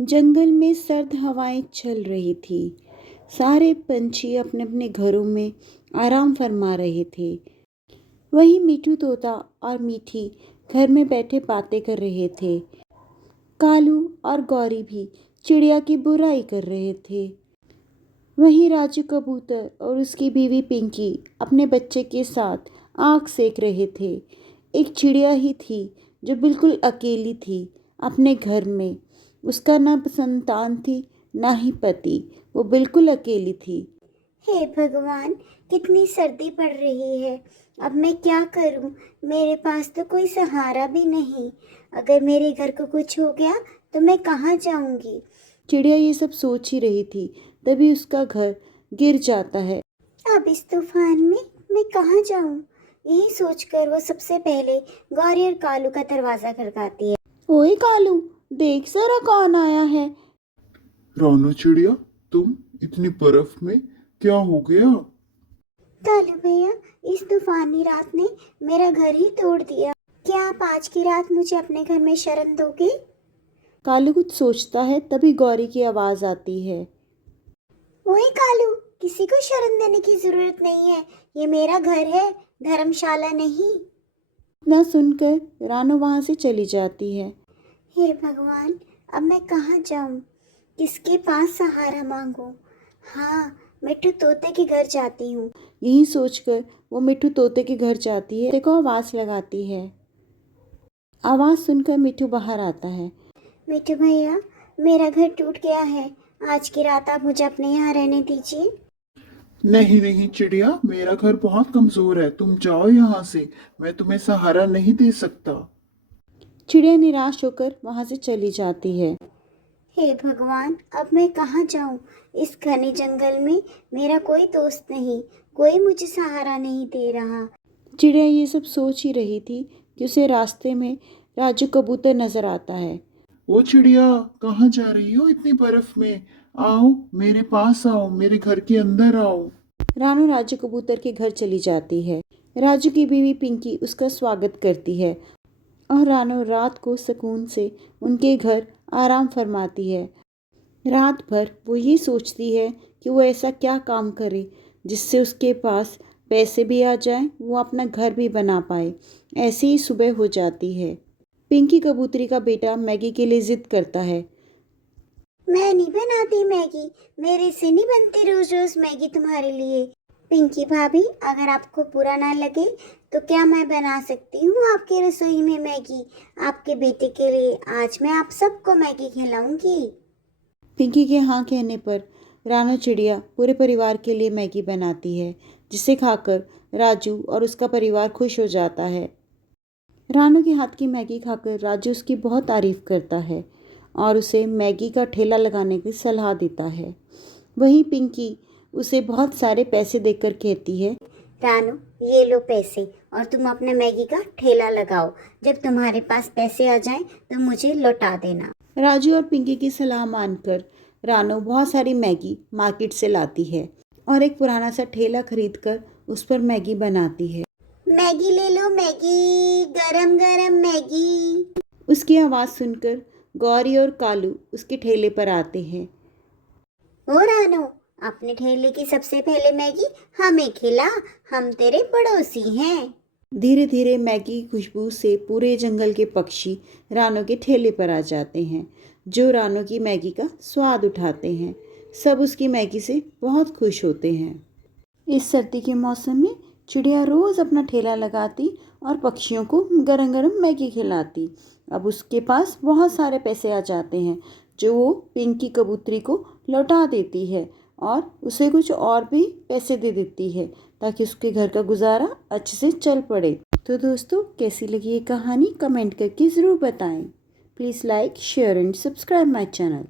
जंगल में सर्द हवाएं चल रही थी। सारे पंछी अपने अपने घरों में आराम फरमा रहे थे। वहीं मीठू तोता और मीठी घर में बैठे बातें कर रहे थे। कालू और गौरी भी चिड़िया की बुराई कर रहे थे। वहीं राजू कबूतर और उसकी बीवी पिंकी अपने बच्चे के साथ आग सेक रहे थे। एक चिड़िया ही थी जो बिल्कुल अकेली थी अपने घर में। उसका ना संतान थी ना ही पति। वो बिल्कुल अकेली थी। हे भगवान, कितनी सर्दी पड़ रही है। अब मैं क्या करूं? मेरे पास तो कोई सहारा भी नहीं। अगर मेरे घर को कुछ हो गया तो मैं कहाँ जाऊंगी? चिड़िया ये सब सोच ही रही थी, तभी उसका घर गिर जाता है। अब इस तूफान में मैं कहाँ जाऊं? यही सोचकर वो सबसे पहले गौरी और कालू का दरवाजा खड़काती है। ओए कालू, देख जरा कौन आया है। रानो चिड़िया, तुम इतनी बर्फ में क्या हो गया? कालू भैया, इस तूफानी रात ने मेरा घर ही तोड़ दिया। क्या आप आज की रात मुझे अपने घर में शरण दोगे? कालू कुछ सोचता है, तभी गौरी की आवाज आती है। ओए कालू, किसी को शरण देने की जरूरत नहीं है। ये मेरा घर है, धर्मशाला नहीं। इतना सुनकर रानो वहां से चली जाती है। हे भगवान, अब मैं कहाँ जाऊं? किसके पास सहारा मांगूं? हाँ, मिट्टू तोते के घर जाती हूँ। यही सोचकर वो मिट्ठू तोते के घर जाती है। देखो, आवाज लगाती है। आवाज सुनकर मिट्ठू बाहर आता है। मिट्टू भैया, मेरा घर टूट गया है। आज की रात आप मुझे अपने यहाँ रहने दीजिए। नहीं नहीं चिड़िया, मेरा घर बहुत कमजोर है। तुम जाओ यहाँ से, मैं तुम्हें सहारा नहीं दे सकता। चिड़िया निराश होकर वहां से चली जाती है। हे भगवान, अब मैं कहाँ जाऊं? इस घने जंगल में मेरा कोई दोस्त नहीं, कोई मुझे सहारा नहीं दे रहा। चिड़िया ये सब सोच ही रही थी कि उसे रास्ते में राजू कबूतर नजर आता है। ओ चिड़िया, कहाँ जा रही हो इतनी बर्फ में? आओ मेरे पास आओ, मेरे घर के अंदर आओ। रानू राजू कबूतर के घर चली जाती है। राजू की बीवी पिंकी उसका स्वागत करती है और रानू रात को सुकून से उनके घर आराम फरमाती है। रात भर वो ये सोचती है कि वो ऐसा क्या काम करे जिससे उसके पास पैसे भी आ जाएं, वो अपना घर भी बना पाए। ऐसे ही सुबह हो जाती है। पिंकी कबूतरी का बेटा मैगी के लिए जिद करता है। मैं नहीं बनाती मैगी, मेरे से नहीं बनती रोज रोज मैगी तुम्हारे लिए। पिंकी भाभी, अगर आपको बुरा ना लगे तो क्या मैं बना सकती हूँ आपकी रसोई में मैगी? आपके बेटे के लिए आज मैं आप सबको मैगी खिलाऊंगी। पिंकी के हाँ कहने पर रानू चिड़िया पूरे परिवार के लिए मैगी बनाती है, जिसे खाकर राजू और उसका परिवार खुश हो जाता है। रानू के हाथ की मैगी खाकर राजू उसकी बहुत तारीफ करता है और उसे मैगी का ठेला लगाने की सलाह देता है। वहीं पिंकी उसे बहुत सारे पैसे देकर कहती है, रानू, ये लो पैसे और तुम अपने मैगी का ठेला लगाओ। जब तुम्हारे पास पैसे आ जाएं तो मुझे लौटा देना। राजू और पिंकी की सलाह मानकर रानू बहुत सारी मैगी मार्केट से लाती है और एक पुराना सा ठेला खरीदकर उस पर मैगी बनाती है। मैगी ले लो, मैगी, गरम गरम मैगी। उसकी आवाज़ सुनकर गौरी और कालू उसके ठेले पर आते हैं। ओ रानू, अपने ठेले की सबसे पहले मैगी हमें खिला, हम तेरे पड़ोसी हैं। धीरे धीरे मैगी की खुशबू से पूरे जंगल के पक्षी रानू के ठेले पर आ जाते हैं, जो रानू की मैगी का स्वाद उठाते हैं। सब उसकी मैगी से बहुत खुश होते हैं। इस सर्दी के मौसम में चिड़िया रोज़ अपना ठेला लगाती और पक्षियों को गरम गरम मैगी खिलाती। अब उसके पास बहुत सारे पैसे आ जाते हैं, जो वो पिंकी कबूतरी को लौटा देती है और उसे कुछ और भी पैसे दे देती है ताकि उसके घर का गुजारा अच्छे से चल पड़े। तो दोस्तों, कैसी लगी ये कहानी कमेंट करके ज़रूर बताएं। Please like, share and subscribe my channel.